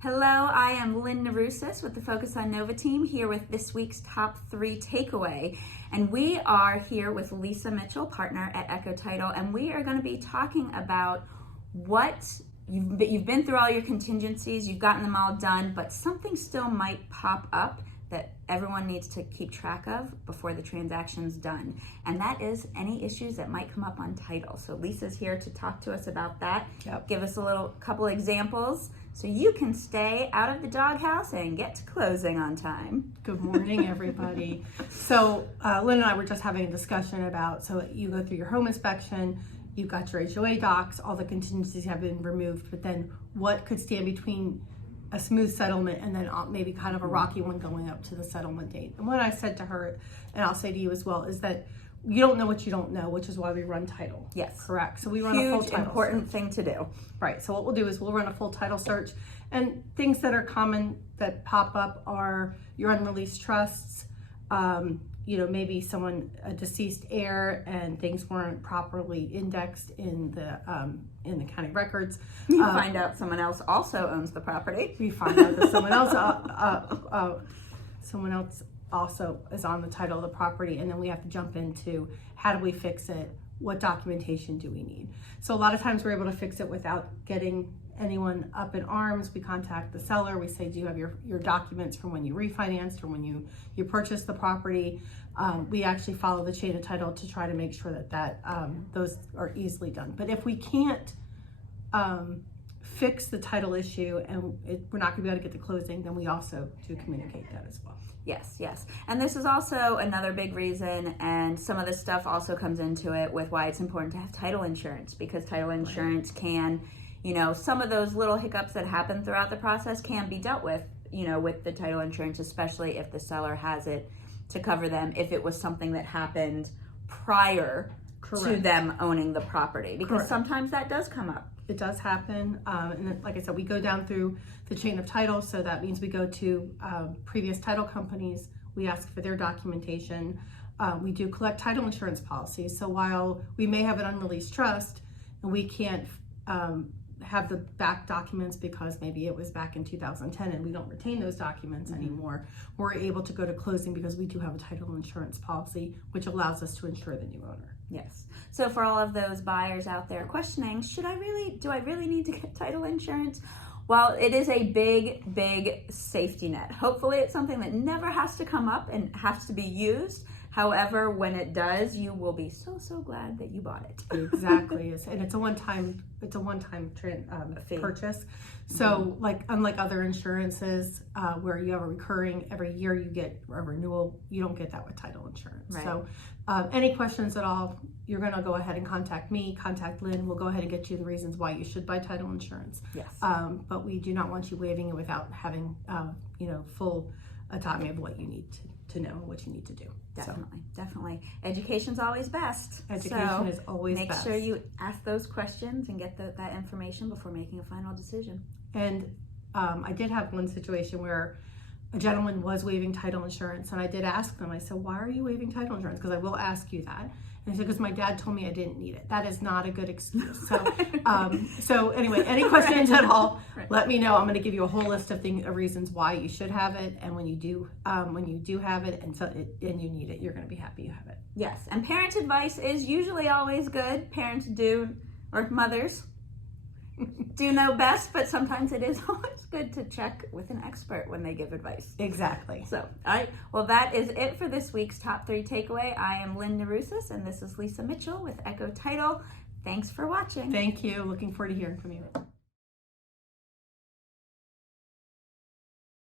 Hello, I am Lynn Norusis with the Focus on Nova team here with this week's top 3 takeaway. And we are here with Lisa Mitchell, partner at Ekko Title, and we are going to be talking about what you've been through all your contingencies, you've gotten them all done, but something still might pop up that everyone needs to keep track of before the transaction's done. And that is any issues that might come up on title. So Lisa's here to talk to us about that. Yep. Give us a couple examples so you can stay out of the doghouse and get to closing on time. Good morning, everybody. So Lynn and I were just having a discussion about, so you go through your home inspection, you've got your HOA docs, all the contingencies have been removed, but then what could stand between a smooth settlement and then maybe kind of a rocky one going up to the settlement date? And what I said to her, and I'll say to you as well, is that you don't know what you don't know, which is why we run title. Yes. Correct. So we run a full title important search. thing to do. Right. So what we'll do is we'll run a full title search, and things that are common that pop up are your unreleased trusts, maybe a deceased heir and things weren't properly indexed in the county records. You find out someone else also owns the property. We find out that someone else also is on the title of the property, and then we have to jump into how do we fix it? What documentation do we need? So a lot of times we're able to fix it without getting anyone up in arms. We contact the seller. We say, do you have your documents from when you refinanced or when you purchased the property? We actually follow the chain of title to try to make sure that those are easily done. But if we can't fix the title issue and we're not going to be able to get to closing, then we also do communicate that as well. Yes. And this is also another big reason, and some of this stuff also comes into it with why it's important to have title insurance, because title insurance can, some of those little hiccups that happen throughout the process can be dealt with, with the title insurance, especially if the seller has it to cover them if it was something that happened prior to them owning the property, because sometimes that does come up. It does happen, and like I said, we go down through the chain of title, so that means we go to previous title companies, we ask for their documentation, we do collect title insurance policies, so while we may have an unreleased trust and we can't have the back documents because maybe it was back in 2010 and we don't retain those documents anymore, we're able to go to closing because we do have a title insurance policy, which allows us to insure the new owner. Yes. So for all of those buyers out there questioning, do I really need to get title insurance? Well, it is a big, big safety net. Hopefully it's something that never has to come up and has to be used. However, when it does, you will be so glad that you bought it. Exactly, and it's a one-time purchase. So, unlike other insurances where you have a recurring every year, you get a renewal. You don't get that with title insurance. Right. So, any questions at all, you're going to go ahead and contact me, contact Lynn. We'll go ahead and get you the reasons why you should buy title insurance. Yes. But we do not want you waiving it without having full autonomy of what you need to know and what you need to do. Definitely. Education's always best. Education is always best. Make sure you ask those questions and get that information before making a final decision. And I did have one situation where a gentleman was waiving title insurance, and I did ask them, I said, why are you waiving title insurance? Because I will ask you that. And he said, because my dad told me I didn't need it. That is not a good excuse. So anyway, any questions at all, let me know. I'm going to give you a whole list of reasons why you should have it, and when you do have it, and you need it, you're going to be happy you have it. Yes, and parent advice is usually always good. Parents or mothers do know best, but sometimes it is always good to check with an expert when they give advice. Exactly. So, all right. Well, that is it for this week's Top 3 Takeaway. I am Lynn Norusis, and this is Lisa Mitchell with Ekko Title. Thanks for watching. Thank you. Looking forward to hearing from you.